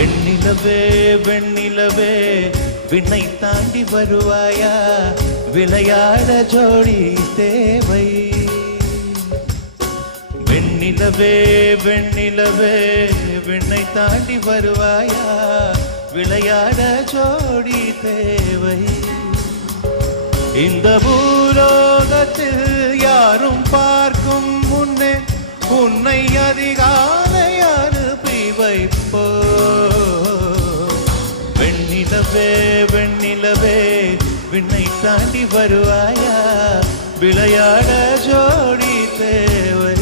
வெண்ணிலவே வெண்ணிலவே விண்ணை தாண்டி வருவாயா, விளையாட ஜோடி தேவை. வெண்ணிலவே வெண்ணிலவே விண்ணை தாண்டி வருவாயா, விளையாட ஜோடி தேவை. இந்த பூலோகத்தில் யாரும் பார்க்கும் முன்னே உன்னை அதிகாலை அனுப்பி வைப்போ. வெண்ணிலவே வெண்ணிலவே விண்ணை தாண்டி வருவாயா, விளையாட ஜோடி தேவை.